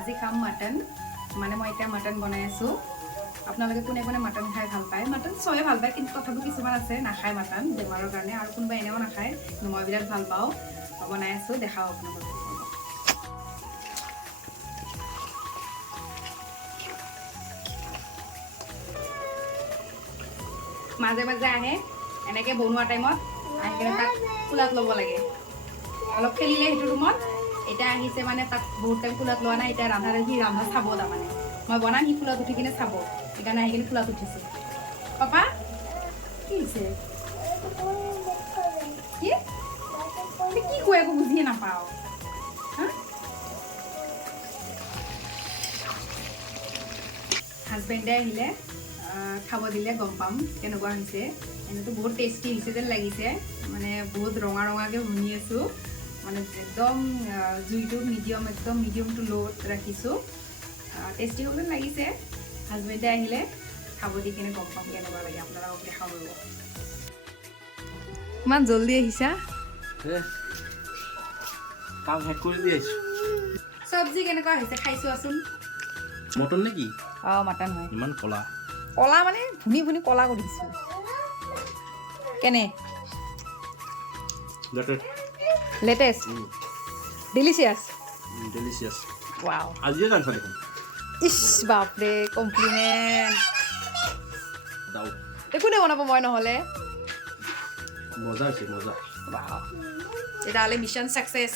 আজি খাম মাটন মানে মই এতিয়া মাটন বনাই আছোঁ আপোনালোকে কোনে কোনে মাটন খাই ভাল পায় মাটন চবে ভাল পায় কিন্তু তথাপিও কিছুমান আছে নাখায় মাটন বেমাৰৰ কাৰণে আৰু কোনোবা এনেও নাখায় মই বিৰাট ভাল পাওঁ বনাই আছোঁ দেখাও আপোনালোকক মাজে মাজে আহে এনেকৈ বনোৱা টাইমত আহি কিনে তাক কোলাত ল'ব লাগে অলপ খেলিলে সেইটো ৰুমত এতিয়া আহিছে মানে তাক বহুত টাইম কোলাত লোৱা নাই এতিয়া ৰান্ধা সি ৰান্ধা চাব তাৰমানে মই বনাম সি কোলাত উঠি কিনে চাব সেইকাৰণে আহি কিনে কোলাত উঠিছে পাপা কি হৈছে কি কৈ একো বুজিয়ে নাপাওঁ হাজবেণ্ডে আহিলে খাব দিলে গম পাম কেনেকুৱা হৈছে এনেতো বহুত টেষ্টি হৈছে যেন লাগিছে মানে বহুত ৰঙা ৰঙাকৈ শুনি আছোঁ মানে একদম জুইটো একদম মিডিয়াম টু ল'ত ৰাখিছোঁ টেষ্টি হ'ব যেন লাগিছে হাজবেণ্ডে আহিলে খাব দি কিনে গম পাম কেনেকুৱা লাগে আপোনালোকক দেখাব ৰ'ব ইমান জল্দি আহিছা কাম শেষ কৰি দি আহিছোঁ চব্জি কেনেকুৱা হৈছে খাইছোৱাচোন মটন নে কি অঁ মাটন হয় ইমান ক'লা কলা মানে ভুনি ভুনি কলা কৰি দিছোঁ কেনে লেটেষ্ট ডিলিচিয়াছ ডেলিচিয়াছ ৱাও আজিয়ে জানিছা দেখোন ইছ বাপৰে কমপ্লিমেণ্ট দাও কোনে বনাব মই নহ'লে মজা হৈছে মজা ৱাও তেতিয়াহ'লে মিছন ছাকচেছ